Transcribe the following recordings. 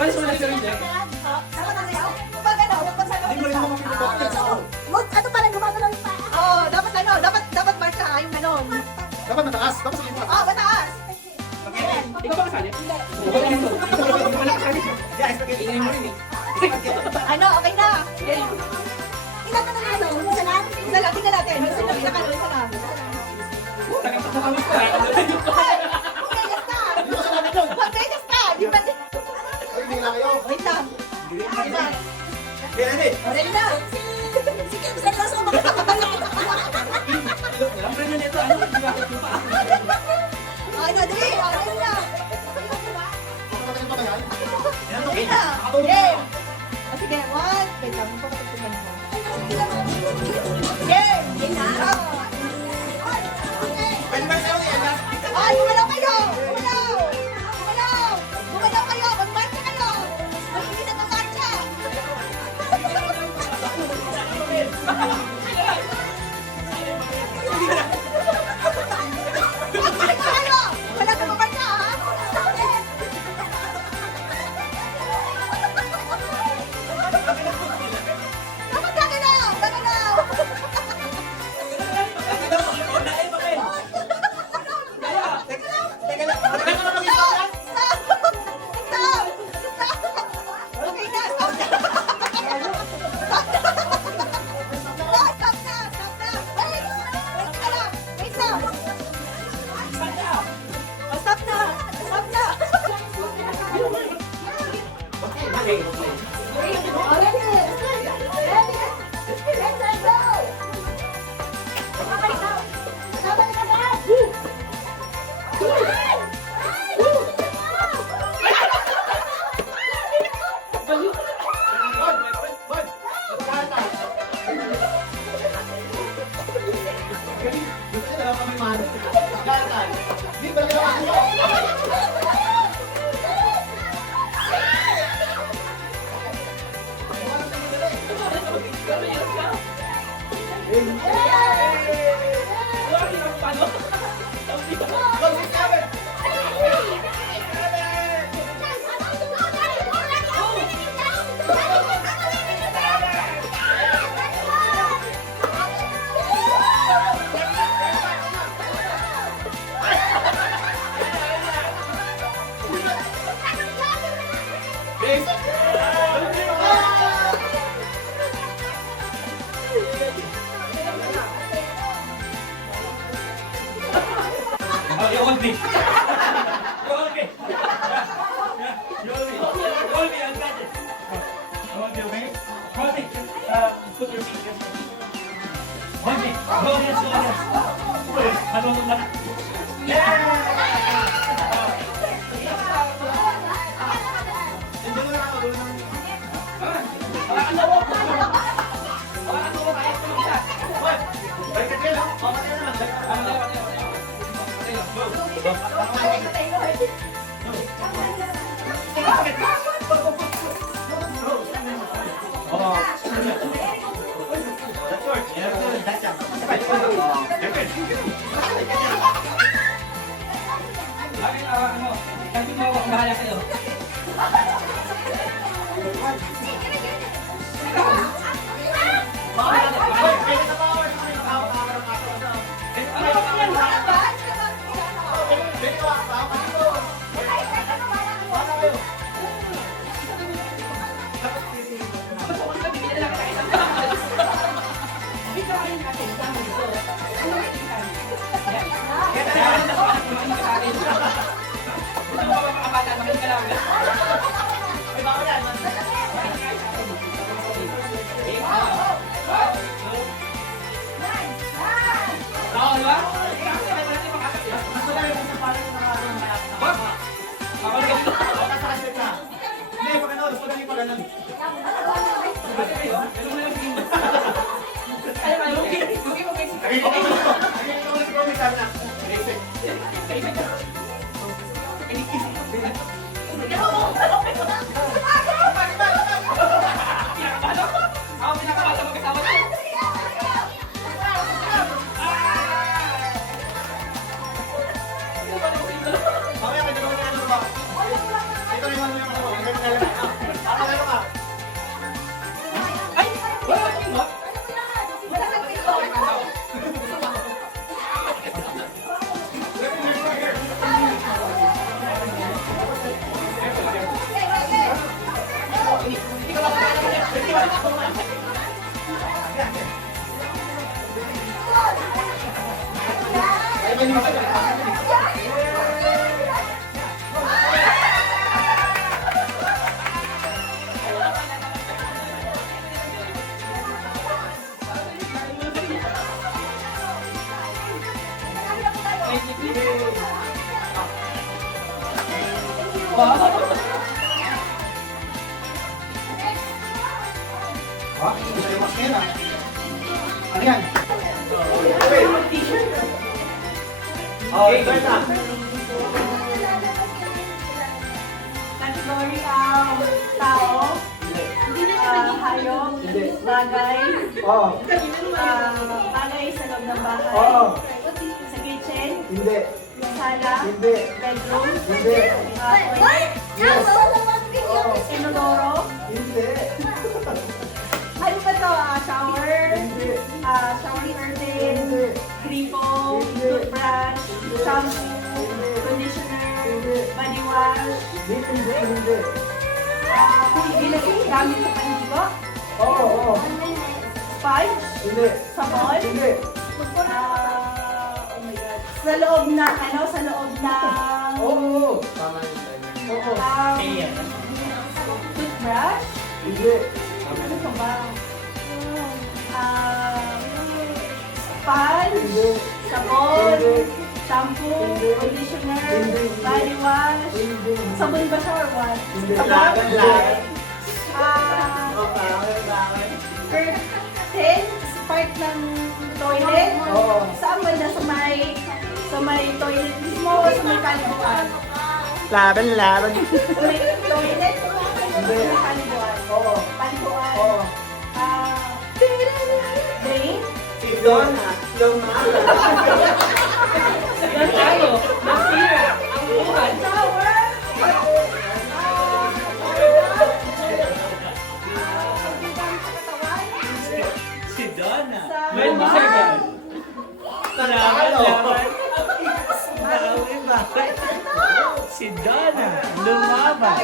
Wala sa mga rin. Sama na kayo. Pag ano, dapat sa Hindi mo rin naman ano pa lang gumagalaw yung paa. Oo, dapat ano, dapat marcha yung ganon. Dapat mataas. Dapat sa gitna. Ah, mataas. Ikaw ba kasali? Wala ka rin. Yeah, spaghetti. Tingnan mo rin eh. Ano, okay na. Ilan na ano? Isa lang? Isa lang, tingnan natin. Isa lang, isa lang. Nakapagkakamas ka. Magmegas ka! Magmegas ka! Di ba? Ay, hindi lang kayo. Wait lang. Di ba? Hindi, hindi. Ready na. Sige, bisa ka sa mga Ang premyo nito, ano? Hindi ba yung paa? Okay na, dali. Okay na. Matagal pa ba yan? Yan, Okay na. Game. O sige, one. Wait lang, papatugtugan ko. Game. Game na. Pwede ba sa'yo yan? Ay, gumalaw kayo! Gumalaw! Gumalaw! Gumalaw kayo! Magmarcha kayo! Magiging na magmarcha! Magmarcha kayo! Wala ka magmarcha, ha? Dapat gagalaw! Gagalaw! Teka lang. Stop! Stop! Stop! Stop! Okay na, stop na! Stop na! No, stop na! Stop na! Wait! Wait ka lang! Wait lang! Oh, stop na! Stop na! Okay. Ready? Ready? Let's go! Sabay na! Sabay na ba? Put your feet against the wall. Go yes. Ano mo na? Bahala kayo. Mamaya may dalawa na ano ba? Ito yung ano yung ano. Ah, gusto yung mas kaya. Ano yan? Okay, go na. Category tao, hayop, bagay, Oo. bagay sa loob ng bahay, Oo. sa kitchen, Hindi. sala, Hindi. bedroom, Hindi. toilet, inodoro. Hindi. Ano ba to? Shower, Hindi. shower curtain, Hindi. gripo, Hindi. toothbrush, shampoo, conditioner, body wash, Hindi. gamit sa panligo, Oo, oo. sponge, Hindi. sabon, Hindi. oh my God. Sa loob ng, sa loob ng, Oo. Oo. Ayan. toothbrush, Hindi. ano pa ba? Sponge, Hindi. sabon, Hindi. shampoo, Hindi. conditioner, Hindi. body wash, Hindi. sabon ba siya or what? Hindi. Sabon? Curtain, part ng toilet. Oo. Saan ba na sa may toilet mismo o sa may kalibuan? Laban. Sa may toilet o sa may kalibuan? Oo. Kalibuan. Oo. Drain? Yan tayo. Nasira. Ang buhay. Shower? Si Donna. Sa- When mo siya gan? Laban. Si Donna. Lumaban.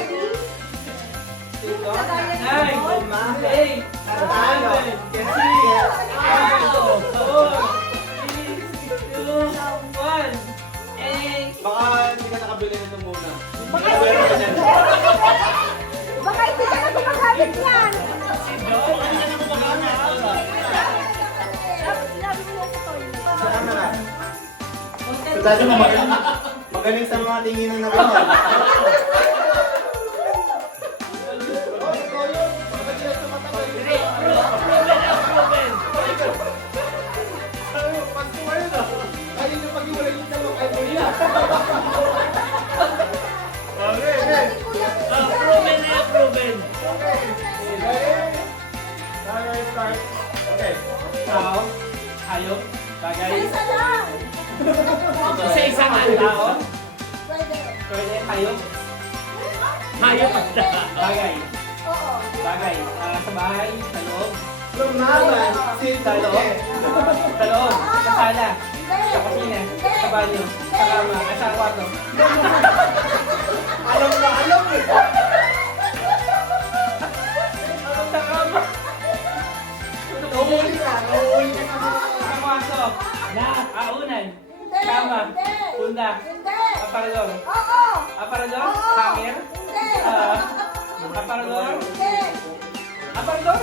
Ay, hey, seven, six, five, four, three, two, one, eight. Baka hindi ka nakabili nito muna. Baka hindi ka na gumagamit niyan. Si Donna. Hindi ka na gumagamit. Dapat sinabi mo lang sa toilet. Sa camera. So dati mo magaling sa mga tinginan na ganyan. Ayun yung pag-iwalay yung dalawa kay Kuya. Proven na yan, proven. Start. Okay. Tao, hayop, bagay. Isa lang. Isa-isa nga ang tao. Pwede. Pwede, hayop. Hayop at bagay. Oo. Bagay. Sa bahay, sa loob. Lumaban. Sa loob. Sa loob. Sa sala. Hindi. Sa kusina. Sa banyo. Sa kama. Sa kwarto. Alam na alam eh. Sa kama. Uhuli ka. Uhuli ka na. Sa kwarto. Na. Aunan. Hindi. Kama. Hindi. Punda. Hindi. Aparador. Oo. Aparador. Oo. Hanger. Hindi. Aparador. Hindi. Aparador.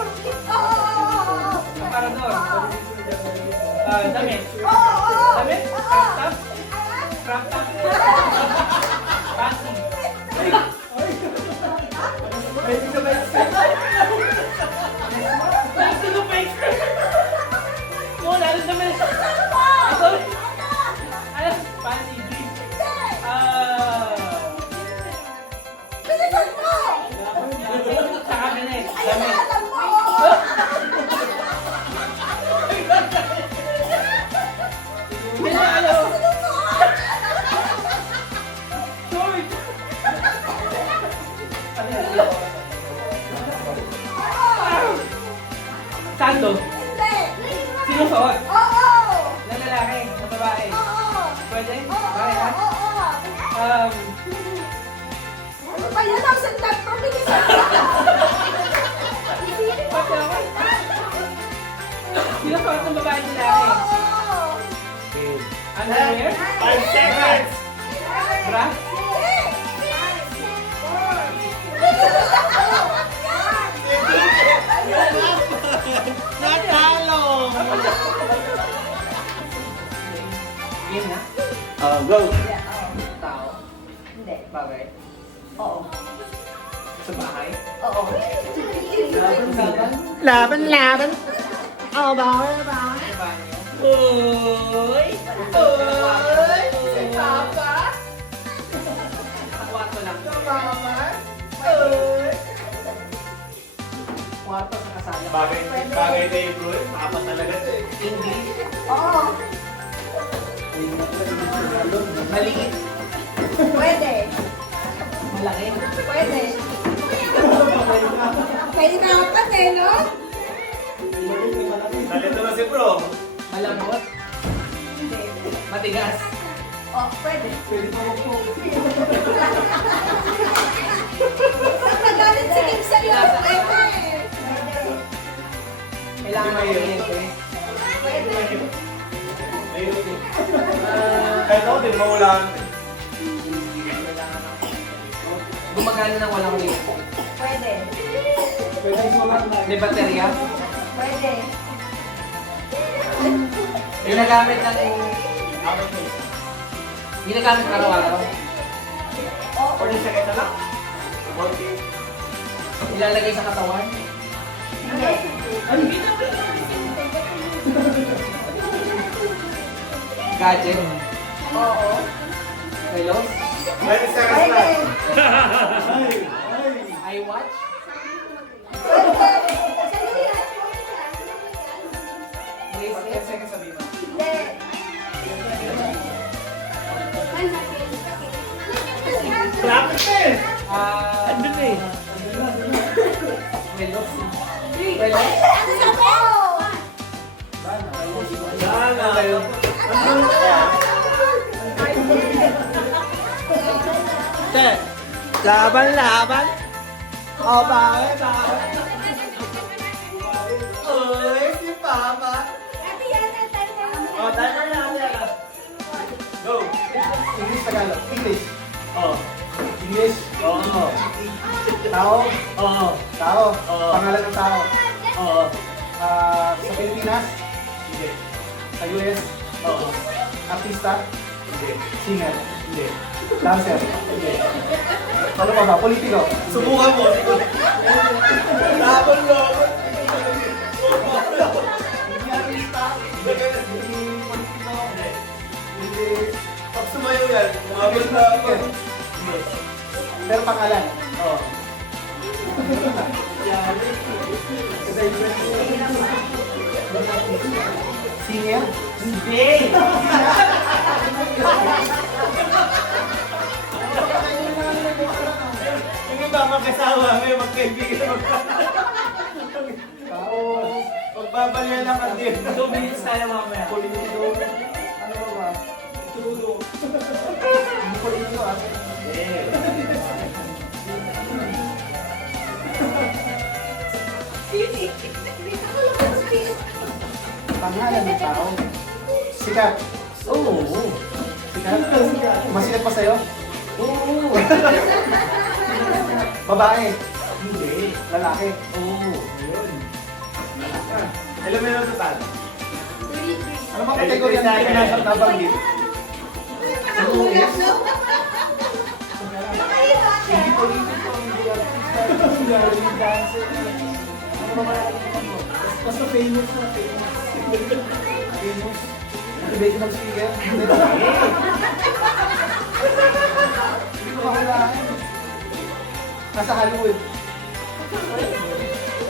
Oo. Aparador. Damit. Oo. Damit. Crop top. Crop top. Panty. Pwede ka ba i-set? Panty ko pa oh, lalo naman. Ito. Ano? Panty. Brief. Bilisan mo! Sa cabinet. Ayun na, Damit. alam mo! Hindi na alam. Short. Ano yan? Sando. Hindi! Sinusuot. Oo! Ng lalaki. Ng babae. Oo! Pwede? Oo! Bakit ha? Oo! Ano ba yan? Ang sandal ko, bilisan mo! Sinusuot ng babae ng lalaki. Oo! Okay. Ano na yun? 5 seconds! Bra? Natalo! Game na? Go! Tao? Hindi. Bagay? Oo. Sa bahay? Oo. Laban, laban. Oh, bawal, bawal. Sa banyo? Uy! Uy! Si Papa! Sa kwarto lang? Si Mama! Uy! Kwarto sa kasala? Bagay na yung bro. Makapat talaga ito eh. English? Oo. Maliit? Pwede. Malaki? Pwede. Pwede na apat eh, no? Nalito na si bro. Malambot? Hindi. Matigas? Oh, pwede. Pwede pa ako. Nagalit si Kim sa'yo. Pwede. Kailangan Hindi may mayo. Pwede. Kahit ako din maulan. Gumagana ng walang liit. Pwede. May baterya? Pwede. Ginagamit ng... Ginagamit araw-araw? Oo. 40 seconds na lang. Ilalagay sa katawan? Hindi. Gadget? Oo. Relos? 20 seconds Pwede. lang. iWatch? Bracelet? Hindi. Lapit na eh. Andun eh. Relos? Relos? Sana kayo. Te, laban, laban. Oh, bawal, bawal. Uy, si Papa. Oh, tayo na yan. Go. English, Tagalog. English. Oh. English. Oo. Tao. Oo. Tao. Oo. Pangalan ng tao. Oo. Sa Pilipinas. Hindi. Sa US. Oo. Artista. Hindi. Singer. Hindi. Dancer. Hindi. Ano pa ba? Politiko. Subukan mo. Laban lang. Hindi artista. Hindi politiko. Hindi. Pag sumayaw yan, English na singer. Pero pangalan. Oo. Singer. Hindi! Yung iba magkasama, may magkaibigan. Tao. Magbabalya lang ka din. 2 minutes tayo mamaya. Politiko. Ano ba ba? Tulog. Hindi politiko ah. Pangalan ng tao. Sikat. Oo. Sikat. Masikat pa sa'yo? Oo. Babae. Hindi. Lalaki. Oo. Ilan minuto total? Ano ba kategorya ng pinasok na banggit? Hindi politiko, hindi artista, hindi dancer. Ano ba ba? Basta famous na, famous. Famous. Motivational speaker. Hindi ko makalaan. Nasa Hollywood.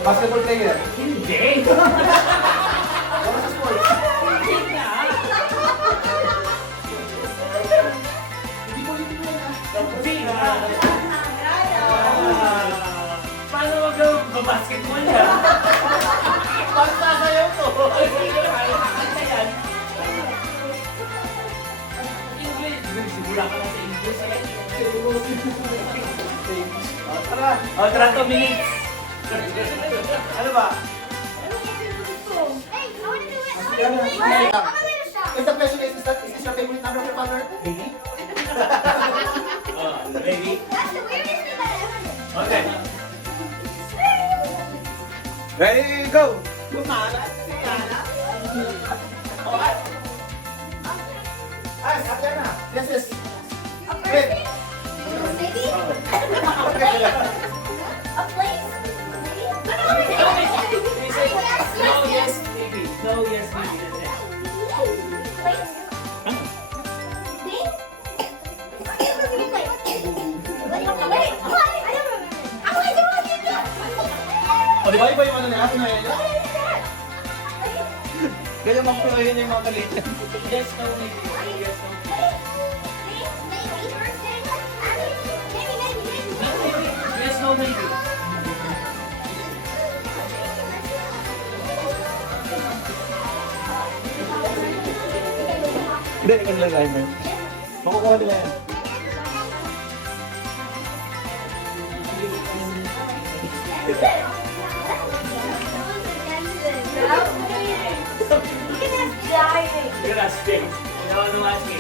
Basketball player. Hindi. Wala sa sports. Hindi nga. Hindi politiko yan ah. Hindi nga. Paano mag-basketball niya? Bakit sasayaw to? Ay, sige, kakanta yan. English. Sigura ka na sa English eh. Tara. O, tara 2 minutes. Ano ba? Yan na. Is the question is this your favorite number of your father? Baby? Oh, baby? That's the weirdest thing I've ever done. Okay. Ready, go! Kumalat, singala. Oh, ay, sakyan na. Yes, yes. A person? Maybe? A place? Maybe? No, yes, baby. No, yes, baby. That's it. Place? Thing? I can't remember the place. Wait, what? I don't remember. How do I do it? O, di ba iba yung ano na ato na yan? Ganyan magpulayin yung mga kalit. Yes, no, maybe. Yes, no. Yes, no, maybe. Hindi, ikaw lang tayo. Makukuha nila yan. You're not straight. No, no, ask me.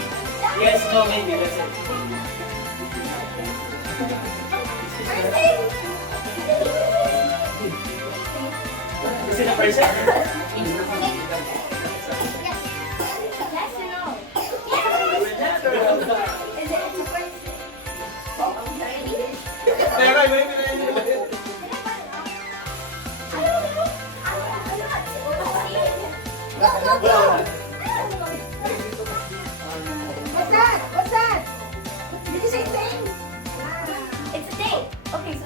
Yes, no, maybe. That's it. Is it a person? Pero, iba yung pinayin nila. What's that? What's that? Did you say thing? It's a thing. Okay, so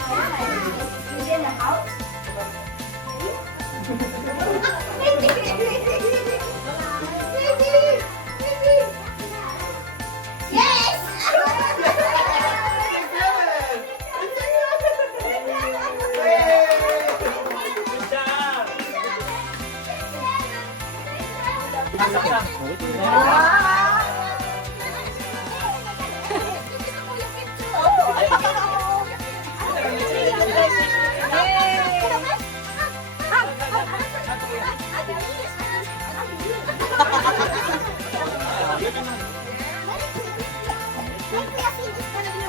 is it in the house? Yes! Good job! Pasok na.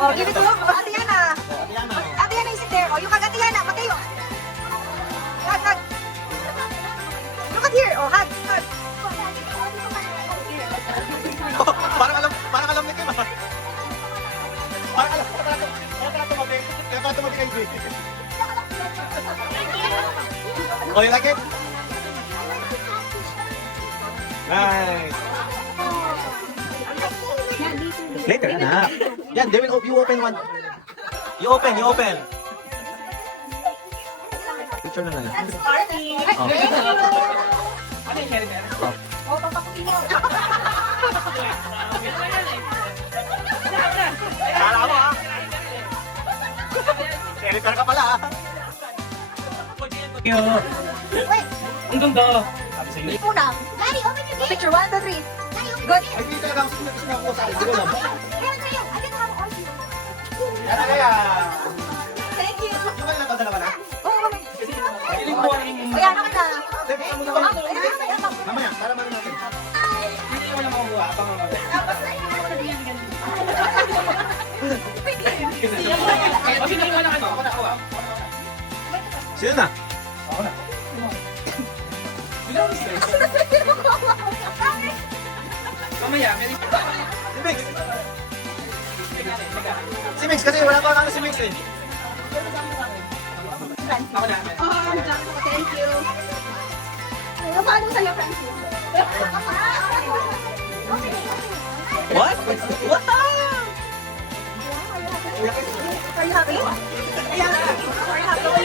Oh, give it to Ate Yana. Ate Yana is there. Oh, you hug Ate Yana. Mateo. Hug, hug. Look at here. Oh, hug, hug. Parang alam nito na. Parang alam. Kaya pala tumabig kayo. Oh, you like it? Nice. Later na. Yan, they will you open one. You open. Picture na lang. Oh. Oh, papakutin mo. Kala mo ha? Editor ka pala ha? Wait, Ang ganda. Sabi sa'yo. muna. Daddy, open your gate. Picture 1, 2, 3. Daddy, open Good. your Ay, hindi talaga ako sinakuha sa akin. Hindi ko alam. gate. Meron sa'yo. I didn't have all you. Yan kaya. Thank you. Yung kaya nagdadala ka na? Oo, kami. Feeling ko ang... Ayan, okay na. Sabi ka muna Oh, kami. ayan, ayan, ayan. Mamaya, para mali natin. Hindi ko lang makuha. Abang ako. Kasi hindi ko lang ano. Ako na, ako. Sino na? Mamaya, may... Si Mix. Si Mix kasi wala pa kami si Mix eh. Ako na. Thank you. Paano sa'yo, Francis? What? What? Are you happy? Are you happy?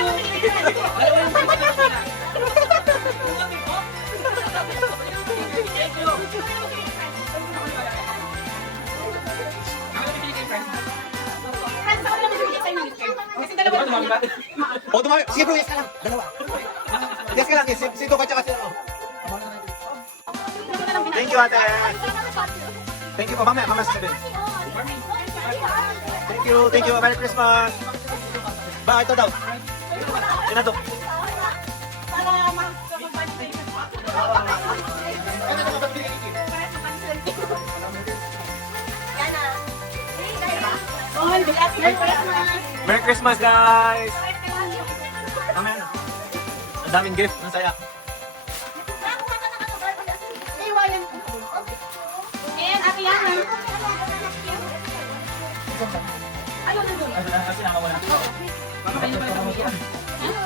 O, dumami. Sige bro, yes ka lang. Dalawa. Yes ka lang. Yes, si Tuka tsaka si ano. Thank you, ate. Thank you po. Mamaya si Ben. Thank you. Merry Christmas. Ba, ito daw. Ito na to. Ano na kapag binigay? Merry Christmas, guys! Amen. Ang daming gift. Ang saya. And Ate Yana. Ayaw na doon. Sinama mo na.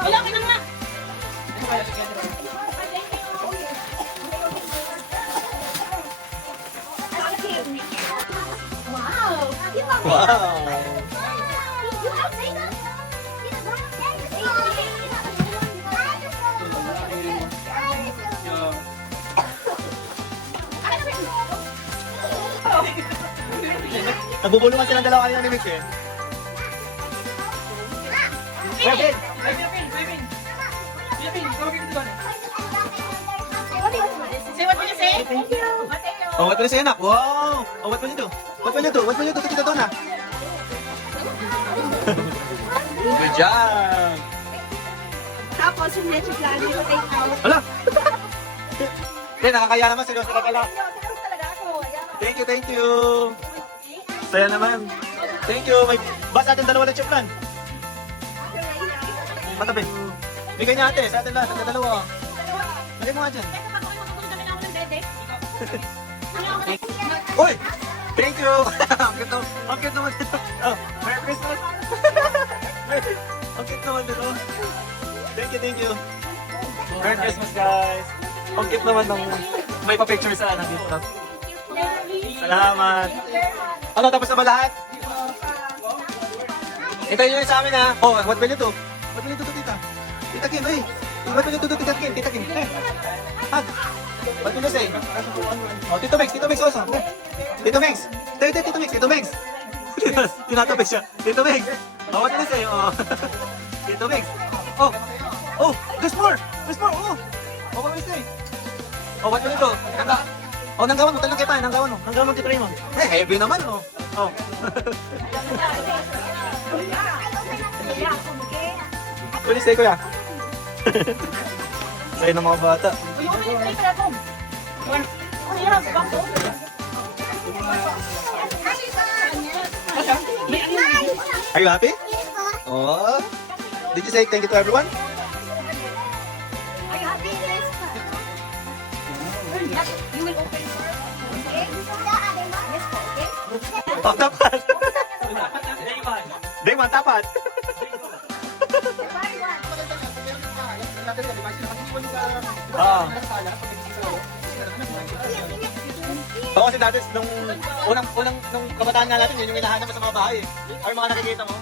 Wala ka na nga. Wow. Wow! Nagbubulungan silang dalawa kanina ni Mix eh. Kevin! Say what will you say? Thank you. Oh, what will you say, anak? Wow! Oh, what will you do? What will you do? What will you do to Tita Donna? Good job! Tapos yung leche plan, yung take out. Hala! Hindi, nakakaya naman. Seryoso ka pala. Seryoso talaga ako. Thank you, thank you! Saya naman. Thank you. May bas atin dalawa na chip plan. Matabi. Bigay niya ate. Sa atin lahat. Ang dalawa. Lagay mo nga dyan. Uy! Thank you! Ang cute naman. Ang cute naman dito. Oh, Merry Christmas! Ang cute naman dito. Thank you, thank you. Merry Christmas, guys. Ang cute naman ng may pa-picture sa ano dito. Salamat. Ano, tapos na ba lahat? Hintayin nyo yun sa amin ha. Oh, what will you do? What will you do to Tita? Tita Kim, hey. What will you do to Tita Kim? Tita Kim, hey. Hug. What will you say? Oh, Tito Mix also. Tito Mix. Tito Mix. Tinatabi siya. Tito Mix. Oh, what will you say? Oh. Tito Mix. Oh, there's more. Oh, what will you say? Oh, what will you do? Oh, nanggawan mo. Talagang kita. Nanggawan mo, Tito Raymond. Eh, heavy naman, oh. Oh. What will you say, kuya? Sa'yo ng mga bata. Are you happy? Oh. Did you say thank you to everyone? You will open for okay? Yes po, okay? Oh, tapat. Day one, tapat. Ah. Oo, kasi dati nung kabataan nga natin, yun yung hinahanap mo sa mga bahay eh. Or mga nakikita mo.